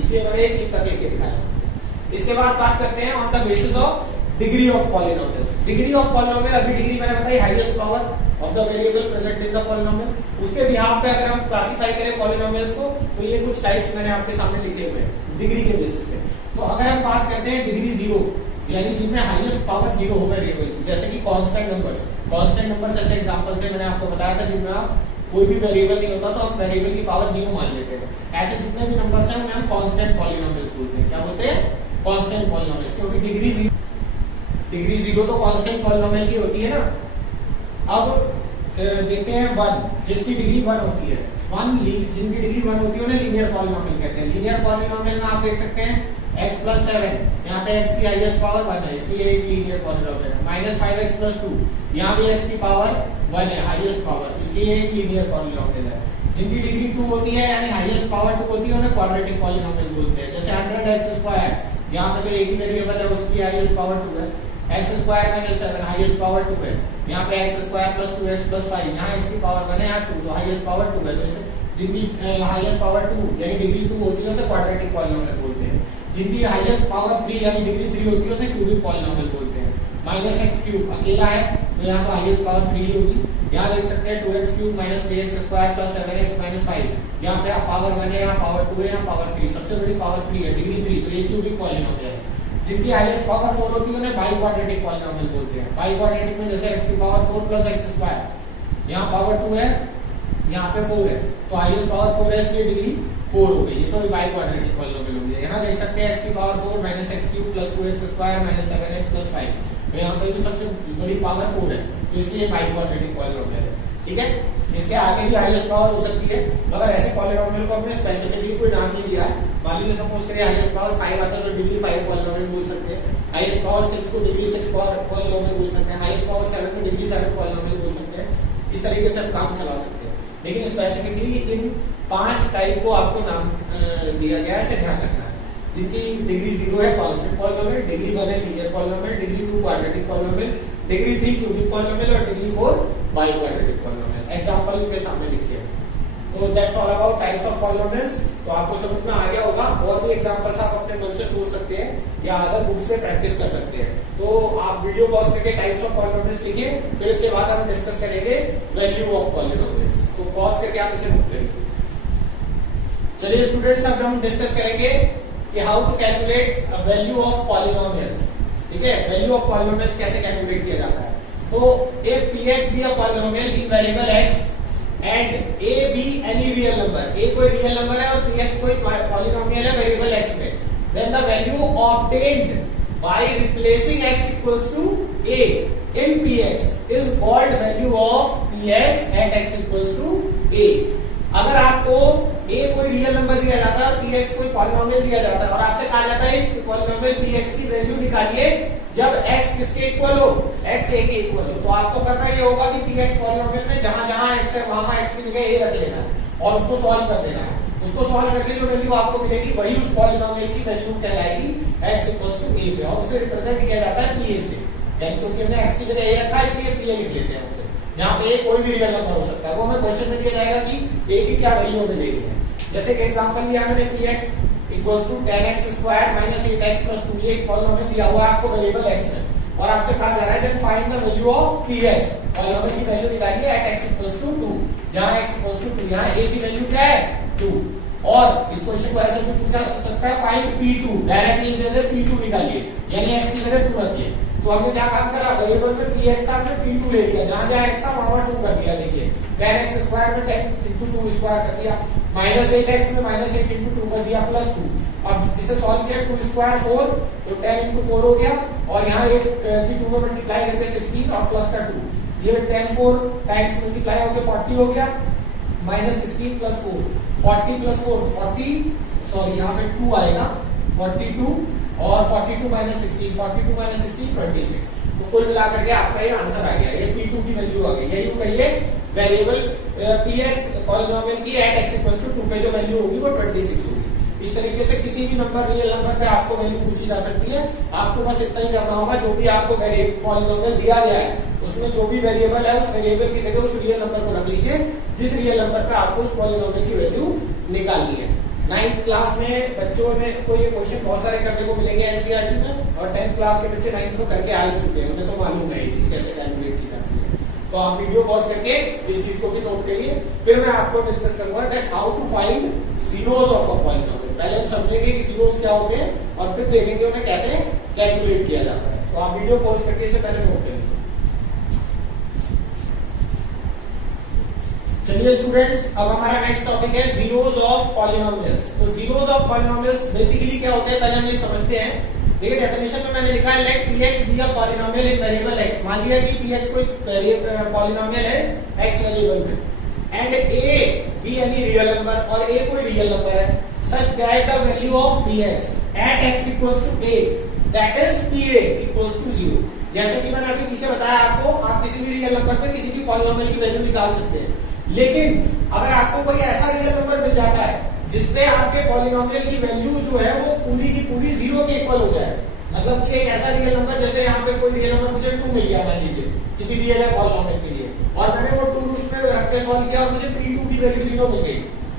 इसलिए मैंने एक तक लेके दिखाया। इसके बाद बात करते हैं on the basis of degree of polynomials. Degree of polynomial, अभी डिग्री मैंने बताई highest power of the variable present in the polynomial. उसके बिहाफ पे अगर हम क्लासिफाई करें पॉलिनोमियल्स को, तो ये कुछ टाइप्स मैंने आपके सामने लिखे हुए हैं डिग्री के बेसिस पे। तो अगर हम बात करते हैं डिग्री 0, यानी जिनमें हाईएस्ट पावर 0 हो वेरिएबल की, जैसे कि कांस्टेंट नंबर्स। कांस्टेंट नंबर्स ऐसे एग्जांपल थे, मैंने आपको बताया था, जिनमें आप कोई भी वेरिएबल नहीं होता तो हम वेरिएबल की पावर 0 मान लेते हैं। ऐसे जितने भी नंबर्स हैं उन्हें हम कांस्टेंट पॉलिनोमियल्स बोलते हैं। क्या बोलते हैं? कांस्टेंट पॉलिनोमियल्स, क्योंकि डिग्री 0 तो कांस्टेंट पॉलिनोमियल की होती है ना। अब देखते हैं 1, जिसकी डिग्री 1 होती है। 1 जिनकी डिग्री 1 होती है उन्हें लीनियर पॉलिनोमियल कहते हैं। लीनियर पॉलिनोमियल में आप देख सकते हैं x + 7, यहाँ पे x की हाईएस्ट पावर 1 है, इसलिए एक लीनियर पॉलिनोमियल है। -5x + 2, यहाँ भी x की पावर 1 है, हाईएस्ट पावर, इसलिए एक लीनियर पॉलिनोमियल है। जिनकी डिग्री 2 होती है यानी हाईएस्ट पावर 2 होती है उन्हें क्वाड्रेटिक पॉलिनोमियल बोलते हैं। जैसे 100x², यहाँ पे तो एक ही वेरिएबल है, उसकी हाईएस्ट पावर 2 है। x² - 7 हाईएस्ट पावर 2 है, यहाँ पे x² + 2x + 5, यहाँ x की पावर 1 है, यहाँ 2, तो हाईएस्ट पावर 2 है। तो इसे जिनकी हाईएस्ट पावर 2 यानी डिग्री 2 होती है उसे क्वाड्रेटिक पॉलिनोमियल बोलते हैं। जिनकी हाईएस्ट पावर 3 यानी डिग्री 3 होती है उसे क्यूबिक पॉलिनोमियल बोलते हैं। -x³ अकेला है तो यहाँ तो हाईएस्ट पावर 3 होगी। यहाँ देख सकते हैं 2x³ - 3x² + 7x - 5, यहाँ पे पावर 1 है, यहाँ पावर 2 है, यहाँ पावर 3, सबसे बड़ी पावर 3 है, डिग्री 3, तो ये क्यूबिक पॉलिनोमियल है। जिनकी हाईएस्ट पावर 4 होती है उन्हें बाई क्वाड्रेटिक पॉलिनोमियल बोलते हैं। बाई क्वाड्रेटिक में जैसे x की पावर 4 + x², यहाँ पावर 2 है, यहाँ पे 4 है, तो हाईएस्ट पावर 4 है, इसलिए डिग्री 4 हो गई, तो बाई क्वाड्रेटिक पॉलिनोमियल हो गया। यहाँ देख सकते हैं x की पावर 4 - x³ + 2x² - 7x + 5, तो यहाँ पे भी सबसे बड़ी पावर 4 है, तो इसलिए बाई क्वाड्रेटिक पॉलिनोमियल है। ठीक है, इसके आगे भी हाईएस्ट पावर हो सकती है, मगर ऐसे पॉलिनोमियल को हमने स्पेसिफिकली कोई नाम नहीं दिया है। मान लीजिए सपोज करिए हाईएस्ट पावर 5 आता है तो डिग्री 5 पॉलिनोमियल बोल सकते हैं, हाईएस्ट पावर 6 को डिग्री 6 पॉलिनोमियल बोल सकते हैं, हाईएस्ट पावर 7 को डिग्री 7 पॉलिनोमियल बोल सकते हैं। इस तरीके से हम काम चला सकते हैं, लेकिन स्पेसिफिकली इन 5 टाइप को आपको नाम दिया गया है, इसे ध्यान रखना है। जिनकी डिग्री 0 है कांस्टेंट पॉलिनोमियल, डिग्री 1 है linear polynomial, degree 2 quadratic polynomial, degree 3 cubic polynomial और degree 4 biquadratic polynomial. Example के सामने लिखिए। तो that's all about types of polynomials. तो आपको समझ में आ गया होगा। और भी एग्जांपल्स आप अपने मन से सोच सकते हैं या अदर बुक से प्रैक्टिस कर सकते हैं। तो आप वीडियो पॉज करके टाइप्स ऑफ पॉलिनोमियल्स लिखिए, फिर इसके बाद हम डिस्कस करेंगे वैल्यू ऑफ पॉलिनोमियल्स। तो पॉज करके आप इसे नोट करिए। चलिए स्टूडेंट्स, अब हम डिस्कस करेंगे कि how to calculate value of polynomials. ठीक है, वैल्यू ऑफ पॉलिनोमियल्स कैसे कैलकुलेट किया जाता है। तो if px be a polynomial in variable x and a be any real number, a कोई रियल नंबर है और px कोई पॉलिनोमियल है वेरिएबल x में, then the value obtained by replacing x equals to a in px is called value of px at x equals to a। अगर आपको a कोई real number दिया जाता है, px कोई पॉलिनोमियल दिया जाता है और आपसे कहा जाता है इस पॉलिनोमियल px की वैल्यू निकालिए जब x किसके इक्वल हो, x a के इक्वल हो, तो आपको करना ये होगा कि px पॉलिनोमियल में जहां जहां x है वहां x की जगह a रख लेना है और उसको सॉल्व कर देना है। उसको सॉल्व करके जो वैल्यू आपको मिलेगी वही उस पॉलिनोमियल की वैल्यू कहलाएगी x इक्वल्स टू a पे, और उसे रिप्रेजेंट किया जाता है pa से। यानी क्योंकि हमने x की जगह a रखा है इसलिए pa लिख लेते हैं उसे, जहां पे a कोई भी रियल नंबर हो सकता है। वो हमें क्वेश्चन में दिया जाएगा कि a की क्या वैल्यू हमें देनी है। जैसे कि एग्जांपल लिया मैंने px equals to 10x square minus 8x plus 2 ये पॉलिनोमियल दिया हुआ है आपको वेरिएबल x में, और आपसे कहा जा रहा है then find the value of px, polynomial की वैल्यू निकालिए एट x इक्वल्स टू 2, जहां x इक्वल्स टू 2, यहां a की वैल्यू क्या है 2। और इस क्वेश्चन को ऐसे भी पूछा जा सकता है फाइंड p2, डायरेक्टली इधर से p2 निकालिए, यानी x की जगह 2 रखिए। तो हमने क्या काम करा, वेरिएबल में px था हमने p2 ले लिया, जहां जहां x था वहां 2 कर दिया। देखिए 10x स्क्वायर में 10 इंटू 2 स्क्वायर कर दिया, माइनस 8x में माइनस 8 इंटू 2 कर दिया प्लस 2। अब इसे सॉल्व किया 2 स्क्वायर 4, तो 10 इंटू 4 हो गया, और यहाँ एक 2 में मल्टीप्लाई करके 16 और प्लस का 2, ये 10 4 टाइम्स मल्टीप्लाई होकर 40 हो गया, माइनस 16 प्लस 4, 40 प्लस 4 40, सॉरी यहाँ पे 2 आएगा 42, और 42 माइनस 16, 42 माइनस 16 26। तो कुल मिलाकर के आपका ये आंसर आ गया, ये p2 की वैल्यू आ गई। यही कहिए वेरिएबल px पॉलिनोमियल की एट x इक्वल्स टू 2 पे जो वैल्यू होगी वो 26 होगी। इस तरीके से किसी भी नंबर रियल नंबर पे आपको वैल्यू पूछी जा सकती है। आपको बस इतना ही करना होगा, जो भी आपको पॉलिनोमियल दिया गया है उसमें जो भी वेरिएबल है उस वेरिएबल की जगह उस रियल नंबर को रख लीजिए जिस रियल नंबर पे आपको उस पॉलिनोमियल की वैल्यू निकालनी है। 9th क्लास में बच्चों में को ये क्वेश्चन बहुत सारे करने को मिलेंगे एनसीईआरटी में, और 10th क्लास के बच्चे 9th में करके आ चुके हैं, उन्हें तो मालूम है ये चीज कैसे कैलकुलेट की जाती है। तो आप वीडियो पॉज करके इस चीज को भी नोट करिए, फिर मैं आपको डिस्कस करूंगा that how to find zeros of a polynomial. पहले हम समझेंगे कि जीरोस क्या होते हैं और फिर देखेंगे उन्हें कैसे कैलकुलेट किया जाता है। तो आप वीडियो पॉज करके इसे पहले नोट कर लीजिए। चलिए स्टूडेंट्स, अब हमारा नेक्स्ट टॉपिक है जीरोस ऑफ पॉलिनोमियल्स। तो जीरोस ऑफ पॉलिनोमियल्स बेसिकली क्या होते हैं पहले हम ये समझते हैं। देखिए डेफिनेशन में मैंने लिखा है let px be a polynomial in variable x। मान लिया कि px कोई पॉलिनोमियल है x वेरिएबल में, and a be any real number, और a कोई रियल नंबर है, such that the value of px at x equals to a that is pa equals to 0। जैसे कि मैंने अभी पीछे बताया आपको, आप किसी भी रियल नंबर पे किसी भी पॉलिनोमियल की वैल्यू निकाल सकते हैं, लेकिन अगर आपको कोई ऐसा रियल नंबर मिल जाता है जिसपे आपके पॉलिनोमियल की वैल्यू जो है वो पूरी की पूरी 0 के इक्वल हो जाए, मतलब कि एक ऐसा रियल नंबर, जैसे यहाँ पे कोई रियल नंबर मुझे 2 मिल गया मान लीजिए किसी दिए गए पॉलिनोमियल के लिए, और मैंने वो 2 उसमें रख के सॉल्व किया और मुझे p2 की वैल्यू 0 मिल गई,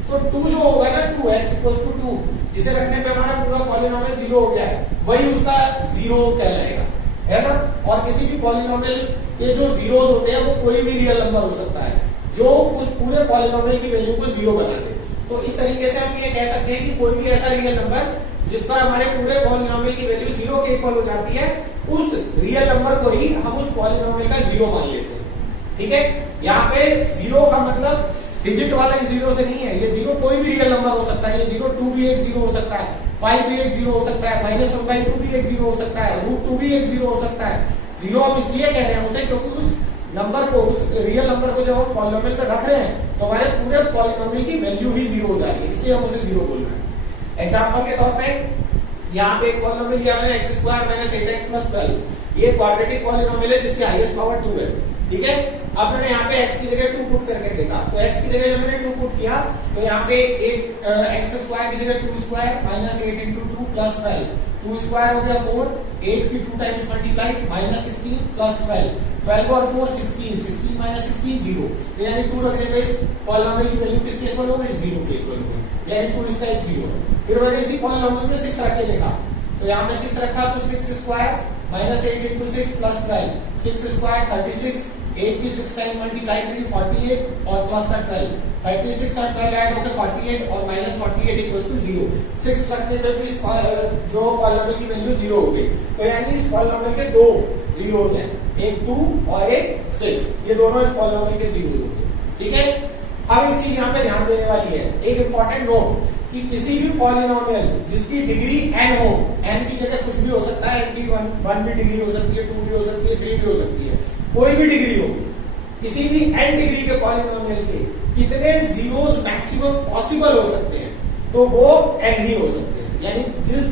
तो 2 जो होगा ना 2x इक्वल्स टू 2, जिसे रखने पे हमारा पूरा पॉलिनोमियल 0 हो गया है, वही उसका 0 कहलाएगा, है ना। और किसी भी पॉलिनोमियल के जो जीरोस होते हैं वो कोई भी रियल नंबर हो सकता है जो उस पूरे पॉलिनोमियल की वैल्यू को 0 बना दे। तो इस तरीके से हम ये कह सकते हैं कि कोई भी ऐसा रियल नंबर जिस पर हमारे पूरे पॉलिनोमियल की वैल्यू 0 के इक्वल हो जाती है, उस रियल नंबर को ही हम उस पॉलिनोमियल का 0 मान लेते हैं। ठीक है, यहाँ पे 0 का मतलब डिजिट वाला 0 से नहीं है, ये 0 कोई भी रियल नंबर हो सकता है, ये 0 2 भी एक 0 हो सकता है, 5 भी एक 0 हो सकता है, -1/2 भी एक 0 हो सकता है, √2 भी एक 0 हो सकता है। 0 हम इसलिए कह रहे हैं उसे क्योंकि उस नंबर को, उस रियल नंबर को जब हम पॉलिनोमियल में रख रहे हैं तो हमारे पूरे पॉलिनोमियल की वैल्यू ही जीरो हो जा रही है, इसलिए हम उसे जीरो बोल रहे हैं। एग्जाम्पल के तौर पे यहाँ पे एक पॉलिनोमियल लिया मैंने x square minus 8x plus 12, ये क्वाड्रेटिक पॉलिनोमियल है जिसकी हाईएस्ट पावर 2 है, ठीक है। अब मैंने यहाँ पे x की जगह 2 पुट करके देखा, तो x की जगह जब मैंने 2 पुट किया तो यहाँ पे x स्क्वायर की जगह 2 square minus 8 into 2 plus 12, 2 square हो गया 4, 8 की 2 टाइम्स मल्टीप्लाई माइनस 16 प्लस 12, 12 और 4 16, 16 माइनस 16 0, तो यानी 2 रखने पे इस पॉलिनोमियल की वैल्यू किसके इक्वल हो गई, 0 के इक्वल हो गई, यानी 2 इसका एक 0 है। फिर मैंने इसी पॉलिनोमियल में 6 रख के देखा, तो यहाँ पे 6 रखा तो 6 square minus 8 into 6 plus 12, 6 square 36, 8 की 6 टाइम मल्टीप्लाई करी 48 और प्लस का 12, 36 और 12 ऐड होकर 48 और माइनस 48 इक्वल टू 0, 6 रखने पे भी जो पॉलिनोमियल की वैल्यू 0 हो गई, तो यानी इस पॉलिनोमियल के दो जीरोस हैं, एक 2 और एक 6, ये दोनों इस पॉलिनोमियल के जीरो हो गए, ठीक है। अब एक चीज यहाँ पे ध्यान देने वाली है, एक इंपॉर्टेंट नोट कि किसी भी पॉलिनोमियल जिसकी डिग्री n हो, n की जगह कुछ भी हो सकता है, n की 1 भी डिग्री हो सकती है, 2 भी हो सकती है, 3 भी हो सकती है, कोई भी डिग्री हो, किसी भी n डिग्री के पॉलिनोमियल के कितने जीरोस मैक्सिमम पॉसिबल हो सकते हैं, तो वो n ही हो सकते हैं, यानी जिस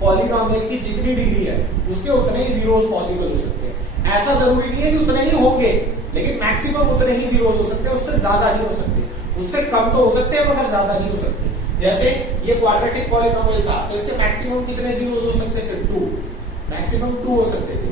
पॉलिनोमियल की जितनी डिग्री है उसके उतने ही जीरोस पॉसिबल हो सकते हैं। ऐसा जरूरी नहीं है कि उतने ही होंगे, लेकिन मैक्सिमम उतने ही जीरोस हो सकते हैं, उससे ज्यादा नहीं हो सकते, उससे कम तो हो सकते हैं मगर ज्यादा नहीं हो सकते। जैसे ये क्वाड्रेटिक पॉलिनोमियल था तो इसके मैक्सिमम कितने जीरोस हो सकते थे, 2, मैक्सिमम 2 हो सकते थे,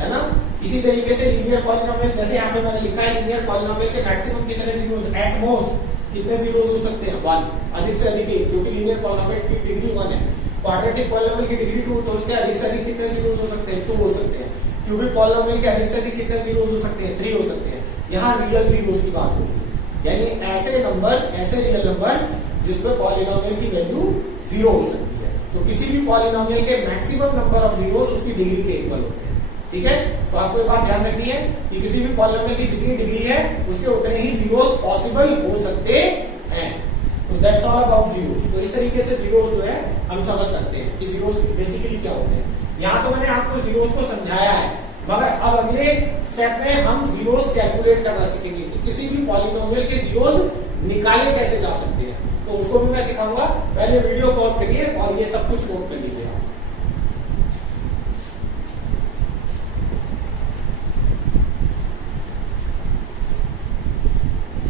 है ना। इसी तरीके से लीनियर पॉलिनोमियल, जैसे यहाँ पे मैंने लिखा है लीनियर पॉलिनोमियल के मैक्सिमम कितने जीरोस, एट मोस्ट कितने जीरोस हो सकते हैं, 1, अधिक से अधिक 1, क्योंकि लीनियर पॉलिनोमियल की डिग्री 1 है। क्वाड्रेटिक पॉलिनोमियल की डिग्री 2, तो उसके अधिक से अधिक कितने जीरोस हो सकते हैं, 2 हो सकते हैं। क्यूबिक पॉलिनोमियल के अधिक से अधिक कितने जीरोस हो सकते हैं, 3 हो सकते हैं। यहाँ रियल जीरोस की बात होगी, यानी ऐसे नंबर्स, ऐसे रियल नंबर्स जिसपे पॉलिनोमियल की वैल्यू 0 हो सकती है, तो किसी भी पॉलिनोमियल के मैक्सिमम नंबर ऑफ जीरोस उसकी डिग्री के इक्वल होते हैं, ठीक है। तो आपको ये बात ध्यान रखनी है कि किसी भी पॉलिनोमियल की जितनी डिग्री है उसके उतने ही जीरोस पॉसिबल हो सकते हैं। तो दैट्स ऑल अबाउट जीरोस। तो इस तरीके से जीरोस जो है हम समझ सकते हैं कि जीरोस बेसिकली क्या होते हैं। यहाँ तो मैंने आपको जीरोस को समझाया है, मगर अब अगले स्टेप में हम जीरोस कैलकुलेट करना सीखेंगे कि किसी भी पॉलिनोमियल के जीरोस निकाले कैसे जा सकते हैं, तो उसको भी मैं सिखाऊंगा। पहले वीडियो पॉज करिए और ये सब कुछ नोट कर लीजिए आप।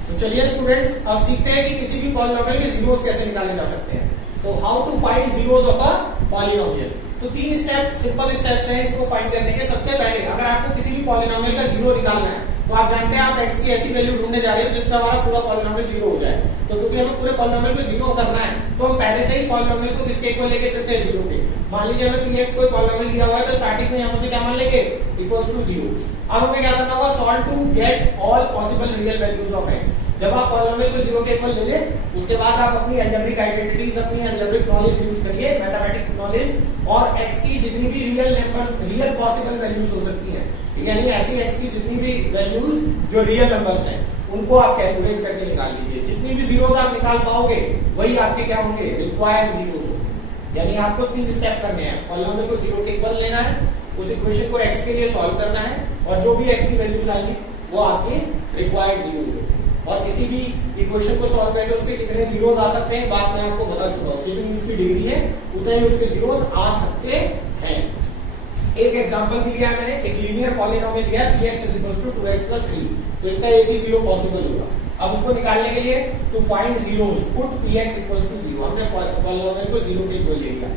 तो चलिए स्टूडेंट्स, अब सीखते हैं कि किसी भी पॉलिनोमियल के जीरोस कैसे निकाले जा सकते हैं। तो how to find zeros of a polynomial. तो 3 स्टेप, सिंपल स्टेप्स हैं इसको फाइंड करने के। सबसे पहले अगर आपको किसी भी पॉलिनोमियल का जीरो निकालना है तो आप जानते हैं आप x की ऐसी वैल्यू ढूंढने जा रहे हो जिसका हमारा पूरा पॉलिनोमियल जीरो हो जाए। तो क्योंकि हमें पूरे पॉलिनोमियल को जीरो करना है तो हम पहले से ही पॉलिनोमियल को किसके इक्वल लेके चलते हैं, जीरो के। मान लीजिए हमें px कोई पॉलिनोमियल दिया हुआ है तो स्टार्टिंग में हम उसे क्या मान लेंगे, इक्वल्स टू 0। अब हमें क्या करना होगा, solve to get all possible real values of x। जब आप पॉलिनोमियल को जीरो के इक्वल ले लें उसके बाद आप अपनी अलजेब्रिक आइडेंटिटीज, अपनी अलजेब्रिक नॉलेज यूज करिए, मैथमेटिक नॉलेज, और x की जितनी भी real numbers, real possible values हो सकती हैं, यानी ऐसी x की जितनी भी वैल्यूज जो रियल नंबर्स हैं उनको आप कैलकुलेट करके निकाल लीजिए। जितनी भी जीरोस आप निकाल पाओगे वही आपके क्या होंगे, रिक्वायर्ड जीरोस होंगे। यानी आपको 3 स्टेप करने हैं, पॉलिनोमियल को जीरो के इक्वल लेना है, उस इक्वेशन को x के लिए सॉल्व करना है, और जो भी x की वैल्यूज आएगी वो आपके रिक्वायर्ड जीरोस होंगे। और किसी भी इक्वेशन को सॉल्व करके उसके कितने जीरोस आ सकते हैं बात मैं आपको बता चुका हूं। जितनी उसकी डिग्री है उतने ही उसके जीरोस आ सकते हैं। एक एग्जांपल भी लिया है मैंने, एक लीनियर पॉलिनोमियल दिया है px = 2x + 3, तो इसका एक ही जीरो पॉसिबल होगा। अब उसको निकालने के लिए to find zeros put px = 0, हमने पॉलिनोमियल को 0 के इक्वल ले लिया,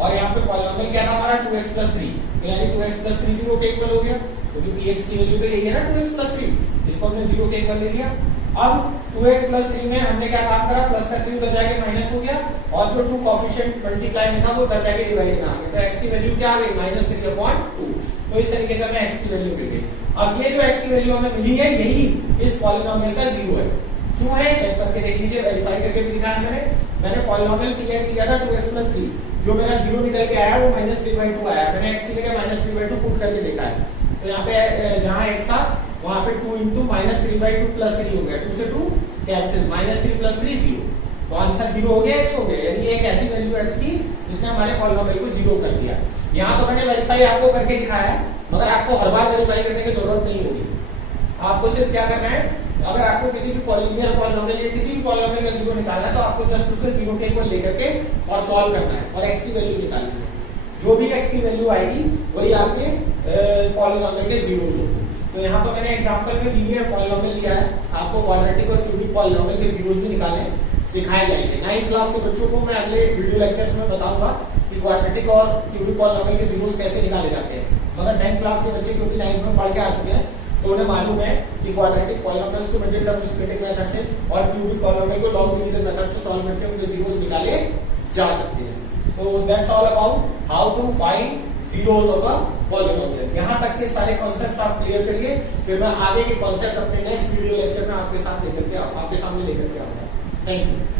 और यहाँ पे पॉलिनोमियल क्या था हमारा 2x + 3, यानी 2x + 3 0 के इक्वल हो गया, क्योंकि px की वैल्यू तो यही है ना 2x + 3, इसको हमने 0 के इक्वल ले लिया। अब 2x + 3 में हमने क्या काम करा, प्लस का 3 उधर जाके माइनस हो गया, और जो 2 कोएफिशिएंट मल्टीप्लाई में था वो उधर जाके डिवाइड में आ गया, तो x की वैल्यू क्या आ गई, -3/2। तो इस तरीके से हमें x की वैल्यू मिल गई। अब ये जो x की वैल्यू हमें मिली है यही इस पॉलिनोमियल का जीरो है। क्यों है, चेक करके देख लीजिए, वेरीफाई करके भी दिखाया मैंने पॉलिनोमियल px लिया था 2x + 3, जो मेरा जीरो निकल के आया वो -3/2 आया, मैंने x की जगह -3/2 पुट करके देखा है। तो यहाँ पे जहां x था वहां पे 2 × -3/2 + 3 हो गया, 2 से 2 कैंसिल, -3 + 3 0, तो आंसर जीरो हो गया या नहीं हो गया। यानी एक ऐसी वैल्यू x की जिसने हमारे पॉलिनोमियल को जीरो कर दिया। यहाँ तो मैंने वेरीफाई आपको करके दिखाया है, मगर आपको हर बार वेरीफाई करने की जरूरत नहीं होगी, आपको सिर्फ क्या करना है, अगर आपको किसी भी पॉलिनियर पॉलिनोमियल या किसी भी पॉलिनोमियल का जीरो निकालना है तो आपको जस्ट उसे जीरो के इक्वल लेकर के और सॉल्व करना है और एक्स की वैल्यू निकालनी है। जो भी एक्स की वैल्यू आएगी वही आपके पॉलिनोमियल के जीरोस होंगे। तो यहाँ तो मैंने एग्जांपल में लीनियर पॉलिनोमियल लिया है, आपको क्वाड्रेटिक और क्यूबिक पॉलिनोमियल के जीरोस भी निकालने सिखाए जाएंगे। 9th क्लास के बच्चों को मैं अगले वीडियो लेक्चर्स में बताऊंगा कि क्वाड्रेटिक और क्यूबिक पॉलिनोमियल के जीरोस कैसे निकाले जाते हैं। मगर 9th क्लास के बच्चे क्योंकि 9th में पढ़ के आ चुके हैं तो उन्हें मालूम है कि क्वाड्रेटिक पॉलिनोमियल्स को मिडिल टर्म स्प्लिटिंग मेथड से और क्यूबिक पॉलिनोमियल को लॉन्ग डिवीजन मेथड से सॉल्व करके उनके जीरोस निकाले जा सकते हैं। तो that's all about how to find zeros of a polynomial. यहाँ तक के सारे कॉन्सेप्ट आप क्लियर करिए, फिर मैं आगे के कॉन्सेप्ट अपने नेक्स्ट वीडियो लेक्चर में आपके सामने लेकर के आऊंगा। Thank you.